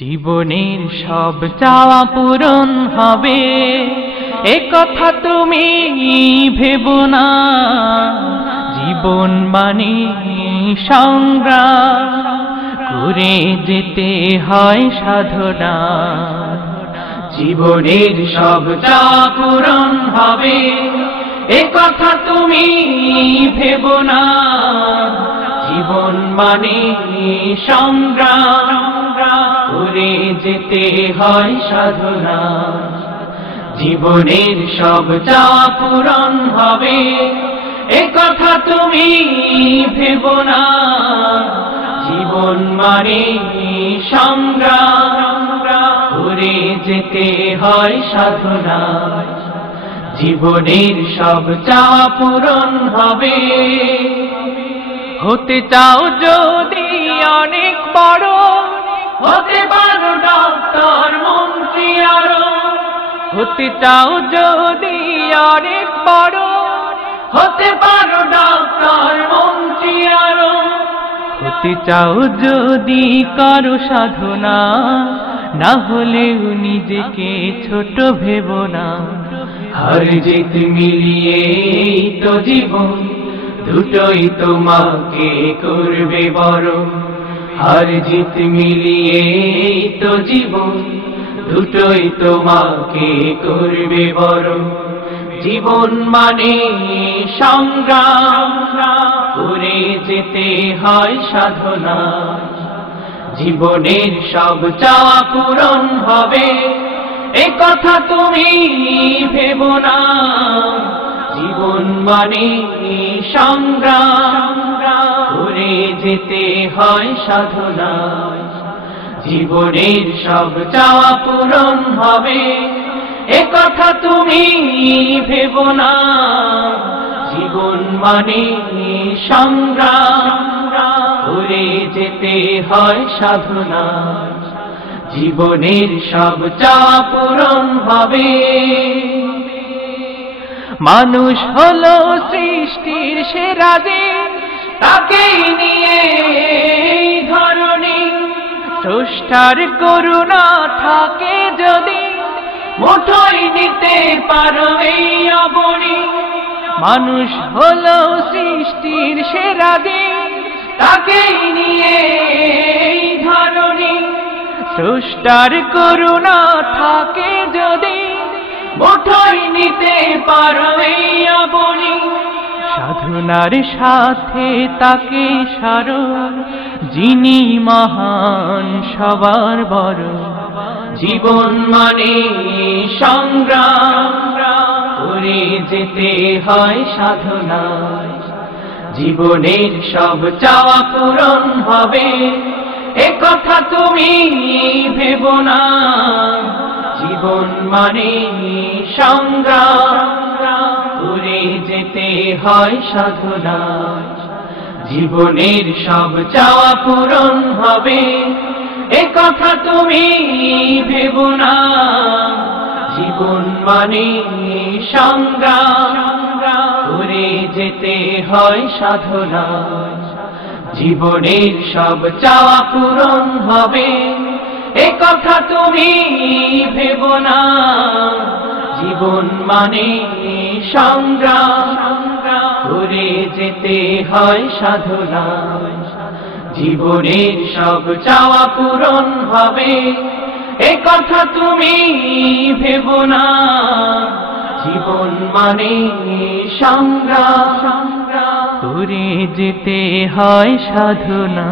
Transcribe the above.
জীবনের সব চাওয়া পূরণ হবে এ কথা তুমি ভেবো না। জীবন মানে সংগ্রাম করে যেতে হয় সাধনা। জীবনের সব চাওয়া পূরণ হবে এ কথা তুমি ভেবো না। জীবন মানে সংগ্রাম করে যেতে হয় সাধনা। জীবনের সব চাওয়া পূরণ হবে এ কথা তুমি ভেবো না। জীবন মানে সংগ্রাম করে যেতে হয় সাধনা। জীবনের সব চাওয়া পূরণ হবে। হতে চাও যদি অনেক বড়, হতে পারো ডক্টর মন্ত্রী আরো। হতে চাও যদি অনেক বড়, হতে পারো ডক্টর মন্ত্রী আরো। হতে চাও যদি করো সাধনা, না হলেও নিজেকে ছোট ভেবো না। হার জিত মিলিয়ে তো জীবন, দুটোই তোমাকে করবে বড়। হার জিত মিলিয়ে তো জীবন, দুটোই তোমাকে করবে বড়। জীবন মানে সংগ্রাম করে যেতে হয় সাধনা। জীবনের সব চাওয়া পূরণ হবে এ কথা তুমি ভেবো না। জীবন মানে সংগ্রাম করে যেতে হয় সাধনা। জীবনের সব চাওয়া পূরণ হবে এ কথা তুমি ভেবো না। জীবন মানে সংগ্রাম করে যেতে হয় সাধনা। জীবনের সব চাওয়া পূরণ হবে। মানুষ হলো সৃষ্টির সেরা যে, তাকেই নিয়ে ধরণী। স্রষ্টার করুণা থাকে যদি, মুঠোয় নিতে পারো এই অবনী। মানুষ হলো সৃষ্টির সেরা যে, তাকেই নিয়ে ধরণী। স্রষ্টার করুণা থাকে যদি, মুঠোয় নিতে পারো এই অবনী। সাধনার সাথে তাকে সারো, যিনি মহান সবার বড়। জীবন মানে সংগ্রাম করে যেতে হয় সাধনা। জীবনের সব চাওয়া পূরণ হবে এ কথা তুমি ভেবো না। জীবন মানে সংগ্রাম করে যেতে হয় সাধনা। জীবনের সব চাওয়া পূরণ হবে এ কথা তুমি ভেবো না। জীবন মানে সংগ্রাম করে যেতে হয় সাধনা। জীবনের সব চাওয়া পূরণ হবে এ কথা তুমি ভেবো না। জীবন মানে সংগ্রাম করে যেতে হয় সাধনা। জীবনের সব চাওয়া পূরণ হবে এ কথা তুমি ভেবো না। জীবন মানে সংগ্রাম করে যেতে হয় সাধনা।